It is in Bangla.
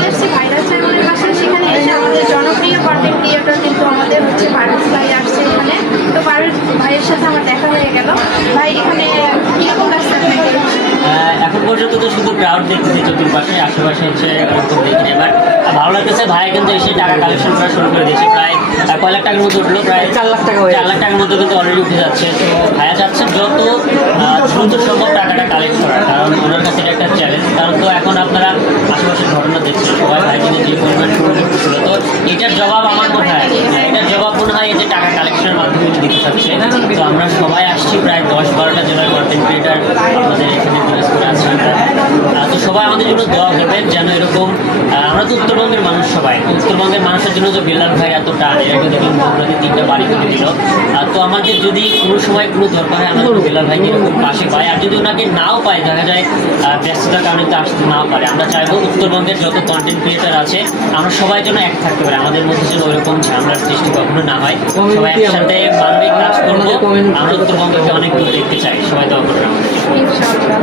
চলে এসেছি ভাইরাস সাইমনের বাসায়। সেখানে এসে আমাদের জনপ্রিয় কন্টেন্ট ক্রিয়েটর কিন্তু আমাদের হচ্ছে পারভেজ ভাই আসছে এখানে। তো পারভেজ ভাইয়ের সাথে আমার দেখা হয়ে গেল। ভাই এখানে কীরকম লাগছে আপনাকে? এখন পর্যন্ত তো শুধু ক্রাউড দেখতেছি চতুর্পাশে, আশেপাশে হচ্ছে ওরকম দেখিনি। এবার ভালো লাগতেছে, ভাই কিন্তু এসে টাকা কালেকশন করা শুরু করে দিয়েছে। প্রায় কয় লাখ টাকার মতো উঠলো, প্রায় 4 লাখ টাকা 4 লাখ টাকার মতো কিন্তু অলরেডি উঠে যাচ্ছে। তো ভাইয়া চাচ্ছে যত দ্রুত সম্ভব টাকাটা কালেক্ট করার, কারণ ওনার কাছে এটা একটা চ্যালেঞ্জ। কারণ তো এখন আপনারা আশেপাশের ঘটনা দেখছেন, সবাই ভাই কিন্তু যে পরিমাণ শুরু করতেছিল। তো এটার জবাব আমার মনে হয়, এটার জবাব মনে হয় এই যে টাকা কালেকশনের মাধ্যমে দিতে চাচ্ছে। তো আমরা সবাই আসছি, প্রায় 10-12টা জেলার কন্টেন্ট ক্রিয়েটার আমাদের এখানে বিজনেস করে আসছি। তো সবাই আমাদের জন্য দোয়া করবেন যেন এরকম, আমরা তো উত্তরবঙ্গের মানুষ, সবাই উত্তরবঙ্গের মানুষের জন্য যে বিল্লাল ভাই এত টান, এর আগে দেখলাম মোহাম্মদে 3টা বাড়ি করে দিল। তো আমাদের যদি কোনো সময় কোনো দরকার হয়, আমাদের বিল্লাল ভাইকে এরকম পাশে পাই। আর যদি ওনাকে নাও পাই, দেখা যায় ব্যস্ততার কারণে তো আসতে নাও পারে, আমরা চাইবো উত্তরবঙ্গের যত কন্টেন্ট ক্রিয়েটার আছে আমরা সবাই যেন এক থাকতে পারি, আমাদের মধ্যে যেন ওইরকম ঝামেলার সৃষ্টি কখনো না হয়। সবাই একসাথে মানবিক কাজ করবো। আমরা উত্তরবঙ্গকে অনেক দূর দেখতে চাই, সবাই দোয়া করবেন আমাদের। ইনশাআল্লাহ।